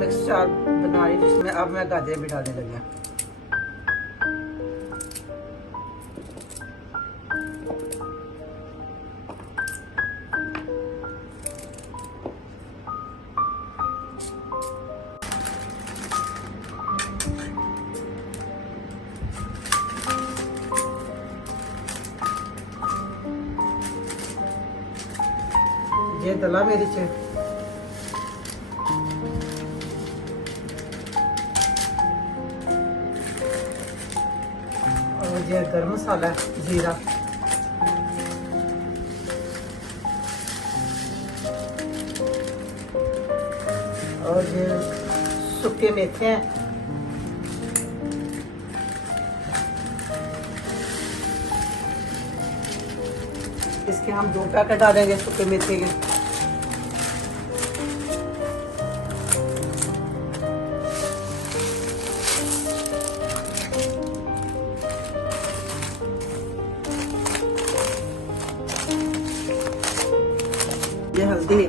Mix अचार बना रही जिसमें अब मैं गाजर भी डालने लगी हूँ। ये दला मिर्च है और ये गरम मसाला है जीरा और ये सूखे मेथे हैं। इसके हम 2 पैकेट डालेंगे सूखे मेथे के। ये हल्दी है,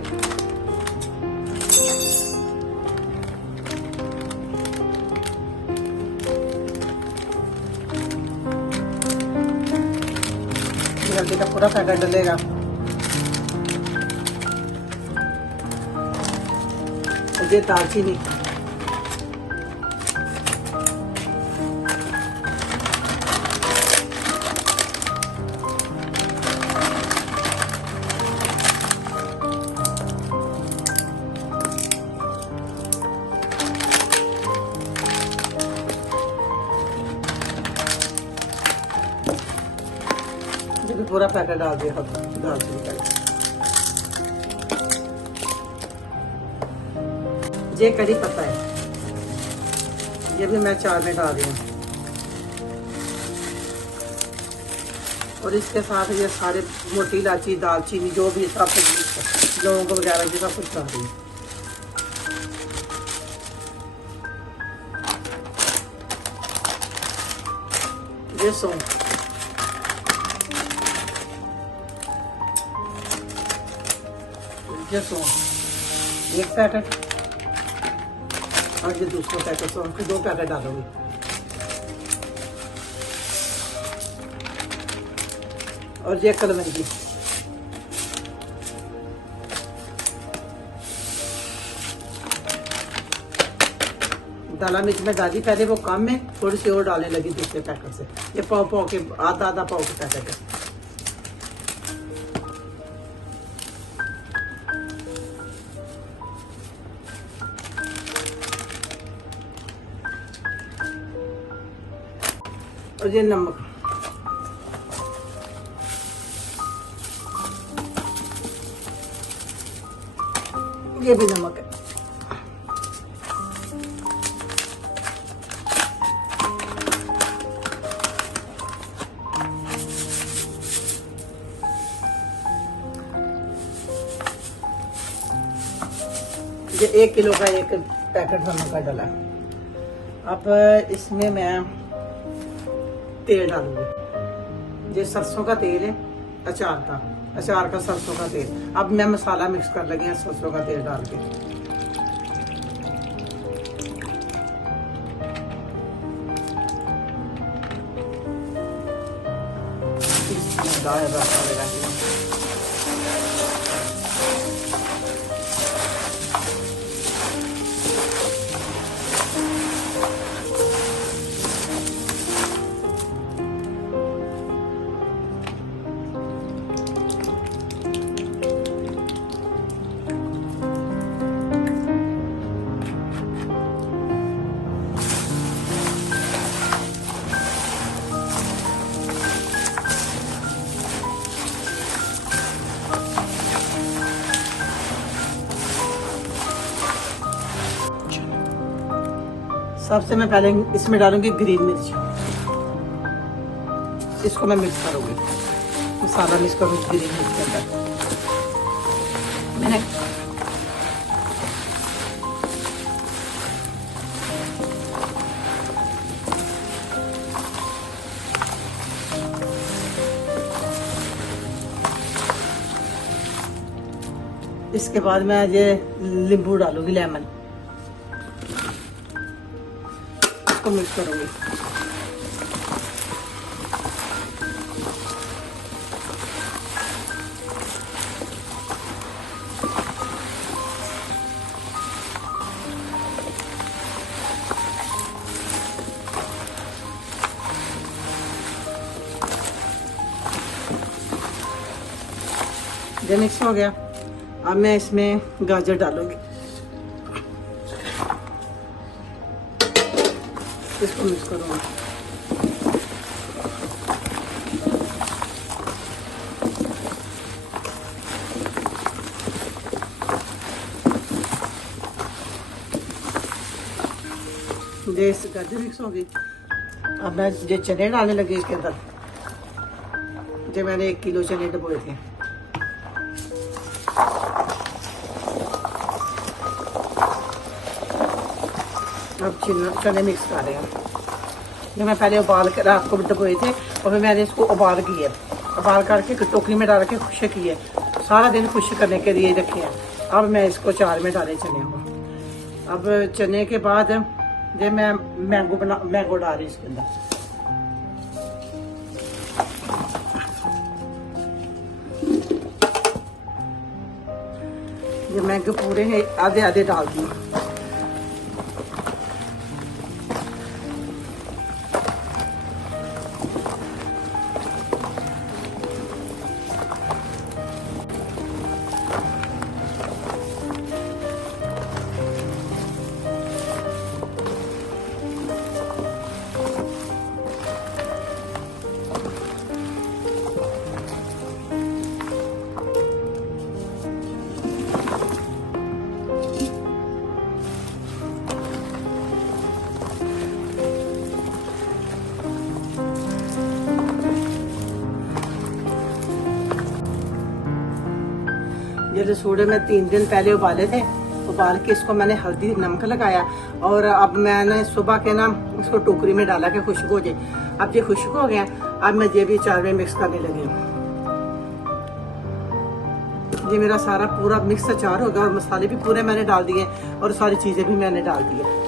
हल्दी का पूरा पैकेट डलेगा। ये दालचीनी, पूरा पैकेट डाल दिया दालचीनी का। ये कड़ी पत्ता है, ये भी मैं अचार में डाल दिया और इसके साथ ये सारे मोटी इलायची दालचीनी जो भी सब लौंग वगैरह ये सब कुछ डाल दिया। ये सौंफ, ये सौंफ 1 पैकेट और ये दूसरा पैकेट सौंफ के 2 पैकेट डालोगे। और ये कलौंजी, दाला मिर्च में डाली पहले, वो कम में थोड़ी सी और डालने लगी दूसरे पैकेट से। ये पाव के आधा पाव के पैकेट है। और ये नमक, ये भी नमक है। ये 1 किलो का 1 पैकेट नमक का डाला। अब इसमें मैं तेल डालूंगी। ये सरसों का तेल है अचार का सरसों का तेल। अब मैं मसाला मिक्स कर लगी है सरसों का तेल डाल के। सबसे मैं पहले इसमें डालूंगी ग्रीन मिर्च, इसको मैं मिक्स करूंगी, मसाला मिक्स करूंगी ग्रीन मिर्च के अंदर। मैंने इसके बाद मैं ये नींबू डालूंगी, लेमन। इसको मिक्स करूँगी। ये मिक्स हो गया। अब मैं इसमें गाजर डालूंगी, इसको मिक्स करूंगी। ये गाजर मिक्स होगी। अब मैं ये चने डालने लगी इसके अंदर। जो मैंने 1 किलो चने डुबोए थे। अब चने मिक्स कर रहे हैं। जो मैं पहले उबाल कर रात को डुबोए थे और फिर मैंने इसको उबाल किए, उबाल करके टोकरी में डाल के खुश्क किए, सारा दिन खुश्क करने के लिए रखे हैं। अब मैं इसको चार में डाले चने को। अब चने के बाद ये मैं मैंगो डाल रही इसके अंदर। ये मैंगो पूरे हैं, आधे आधे डाल दी। ये रसूड़े में 3 दिन पहले उबाले थे। उबाल के इसको मैंने हल्दी नमक लगाया और अब मैंने सुबह के ना इसको टोकरी में डाला के खुश्क हो जाए। अब ये खुश्क हो गया। अब मैं ये भी अचार में मिक्स करने लगी हूँ। ये मेरा सारा पूरा मिक्स अचार होगा और मसाले भी पूरे मैंने डाल दिए और सारी चीजें भी मैंने डाल दी है।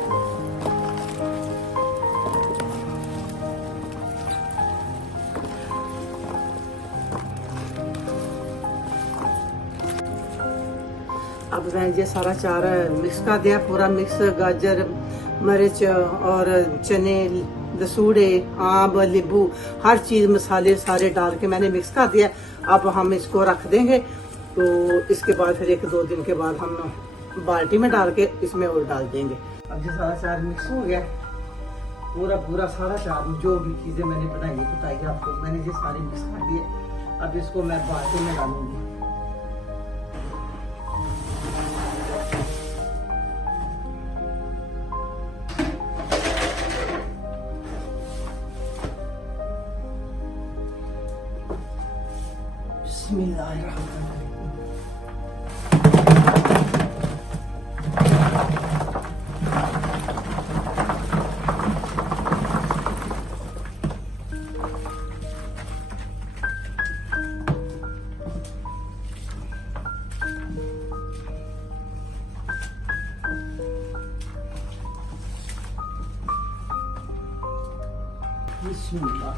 अब मैं ये सारा चार मिक्स कर दिया, पूरा मिक्स। गाजर, मिर्च और चने, रसूड़े, आम, नींबू, हर चीज़ मसाले सारे डाल के मैंने मिक्स कर दिया। अब हम इसको रख देंगे। तो इसके बाद फिर 1-2 दिन के बाद हम बाल्टी में डाल के इसमें और डाल देंगे। अब ये सारा चार मिक्स हो गया, पूरा सारा चार जो भी चीज़ें मैंने बताई आपको, मैंने ये सारे मिक्स कर दिए। अब इसको मैं बाल्टी में डालूंगी। बिस्मिल्लाह।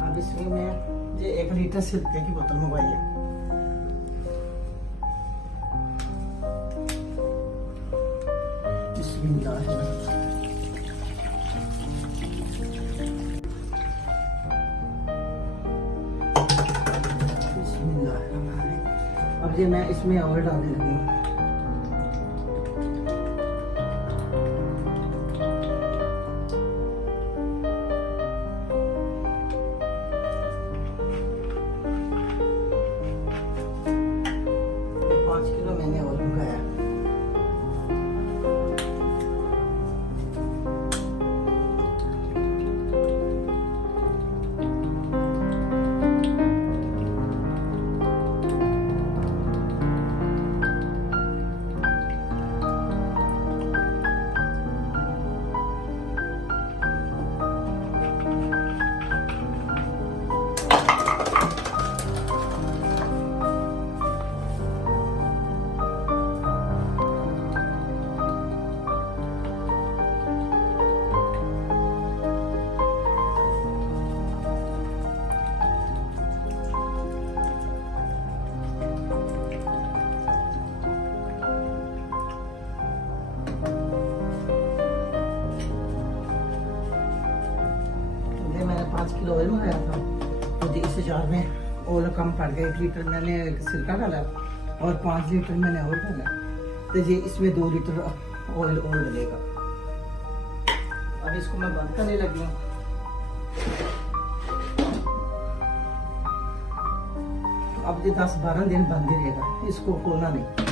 अब इसमें मैं ये 1 लीटर सिरके की बोतल मंगवाई है। अब ये मैं इसमें और डालने लगी हूँ। मंगाया था, तो जी इस अचार में ऑयल कम पड़ गया। 1 लीटर मैंने सिरका डाला और 5 लीटर मैंने ऑयल डाला, तो जी इसमें 2 लीटर ऑयल और डलेगा। अब इसको मैं बंद करने लगी हूँ। अब ये 10-12 दिन बंद ही रहेगा, इसको खोलना नहीं।